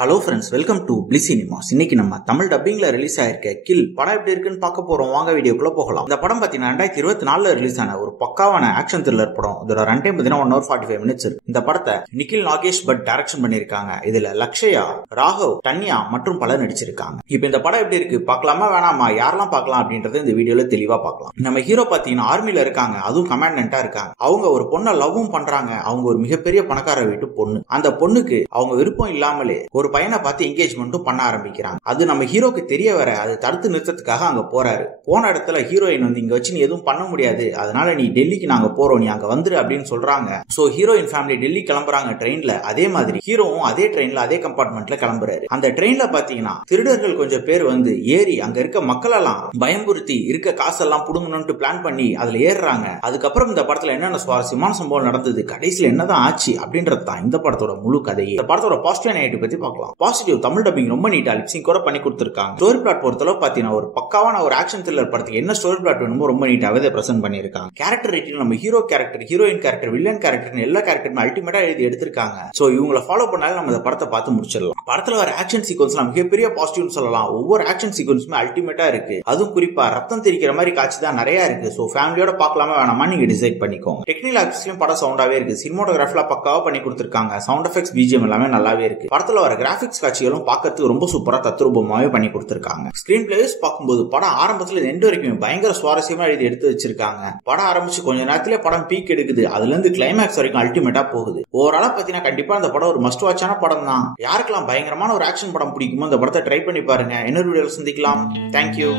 Hello friends, welcome to bliss cinemas. இன்னைக்கு நம்ம Tamil டப்பிங்ல release ஆயிருக்க கில் படம் எப்படி இருக்குன்னு பார்க்க போறோம். வாங்க வீடியோக்குள்ள போகலாம். இந்த படம் பாத்தீங்கன்னா 2024 ரிலீஸ் ஆன ஒரு பக்காவான ஆக்ஷன் த்ரில்லர் படம். இதோட ரன் டைம் பாத்தீங்கன்னா 1 hour 45 minutes இருக்கு. இந்த படத்தை நிக்கில் நாகேஷ் பட் டைரக்ஷன் பண்ணிருக்காங்க. இதுல லக்ஷயா, ராகவ், டன்யா மற்றும் பலர் நடிச்சிருக்காங்க. இப்போ இந்த படம் எப்படி இருக்கு பார்க்கலாமா வேணாமா, யாரெல்லாம் பார்க்கலாம் அப்படின்றத இந்த வீடியோல தெளிவா பார்க்கலாம். நம்ம ஹீரோ பாத்தீங்கன்னா ஆர்மில இருக்காங்க, அதுவும் கமாண்டன்ட்டா இருக்காங்க. அவங்க ஒரு பொண்ணை லவ்வும் பண்றாங்க. அவங்க ஒரு மிகப்பெரிய பணக்கார வீட்டு பொண்ணு. அந்த பொண்ணுக்கு அவங்க விருப்பம் இல்லாமலே ஒரு பையனை பார்த்து என்கேஜ்மெண்ட்டும் பண்ண ஆரம்பிக்கிறாங்க. அது நம்ம ஹீரோக்கு தெரிய வர அது தடுத்து நிறுத்தத்துக்காக அங்க போறாரு. போன இடத்துல ஹீரோயின் வந்து இங்க வச்சு நீ எதுவும் பண்ண முடியாது, அதனால நீ டெல்லிக்கு நாங்க போறோம், நீ அங்க வந்துரு அப்படின்னு சொல்றாங்க. சோ ஹீரோயின் ஃபேமிலி டெல்லி கிளம்புறாங்க ட்ரெயின்ல. அதே மாதிரி ஹீரோவும் அதே ட்ரெயின்ல அதே கம்பார்ட்மெண்ட்ல கிளம்புறாரு. அந்த ட்ரெயின்ல பாத்தீங்கன்னா திருடர்கள் கொஞ்சம் பேர் வந்து ஏறி அங்க இருக்க மக்கள் எல்லாம் பயம்புறுத்தி இருக்க காசெல்லாம் புடுங்கணும்னு பிளான் பண்ணி அதுல ஏறுறாங்க. அதுக்கப்புறம் இந்த படத்துல என்னென்ன சுவாரஸ்யமான சம்பவம் நடந்தது, கடைசியில என்னதான் ஆச்சு அப்படின்றது தான் இந்த படத்தோட முழு கதையே. இந்த படத்தோட பாசிட்டிவ் நெகட்டிவ் பத்தி பார்க்கலாம். பாசிட்டிவ், தமிழ் டப்பிங் ரொம்ப நீட்டா லிப்சிங் கூட பண்ணி கொடுத்திருக்காங்க. ஸ்டோரி பிளாட் பொறுத்தளவு பாத்தீங்கன்னா ஒரு பக்காவான ஒரு ஆக்ஷன் த்ரில்லர் படத்துக்கு என்ன ஸ்டோரி பிளாட் வேணுமோ ரொம்ப நீட்டாவே பிரசன்ட் பண்ணிருக்காங்க. கேரக்டர் ரேட்டிங் நம்ம hero character, heroine character, villain character எல்லா கேரக்டருமே அல்டிமேட்டா எழுதி எடுத்திருக்காங்க. சோ இவங்களை ஃபாலோ பண்ணாலே நம்ம இந்த படத்தை பார்த்து முடிச்சிடலாம். படத்துல வர ஆக்ஷன் சீக்வன்ஸ்லாம் மிகப்பெரிய பாசிட்டிவ்னு சொல்லலாம். ஒவ்வொரு ஆக்ஷன் சீக்வன்ஸுமே அல்டிமேட்டா இருக்கு. அதுவும் குறிப்பா ரத்தம் தெரிக்கிற மாதிரி காட்சி தான் நிறைய இருக்கு. சோ ஃபேமிலியோட பார்க்கலாமா வேணாமா நீங்க டிசைட் பண்ணிக்கோங்க. டெக்னிக்கல் ஆக்சஸ்லயும் படம் சவுண்டாவே இருக்கு. சினிமாட்டோகிராஃபில பக்காவா பண்ணி கொடுத்திருக்காங்க. சவுண்ட் எஃபெக்ட்ஸ், பிஜிஎம் எல்லாமே நல்லாவே இருக்கு. படத்துல வர கிராபிக்ஸ் காட்சிகளும் பார்க்கறதுக்கு ரொம்ப சூப்பரா தத்ரூபமாவே பண்ணி கொடுத்திருக்காங்க. ஸ்கிரீன் பிளேஸ் பார்க்கும்போது படம் ஆரம்பத்துல எண்ட் வரைக்கும் பயங்கர சுவாரஸ்யமா எழுதி எடுத்து வச்சிருக்காங்க. படம் ஆரம்பிச்சு கொஞ்ச நேரத்திலே படம் பீக் எடுக்குது. அதுல இருந்து கிளைமேக்ஸ் வரைக்கும் அல்டிமேட்டா போகுது. ஓவராலா பாத்தீங்கன்னா கண்டிப்பா இந்த படம் ஒரு மஸ்ட் வாட்சான படம் தான். யாருக்கெல்லாம் பயங்கரமான ஒரு ஆக்ஷன் படம் பிடிக்குமோ இந்த படத்தை ட்ரை பண்ணி பாருங்க. இன்னொரு வீடியோல சந்திக்கலாம். தேங்க்யூ.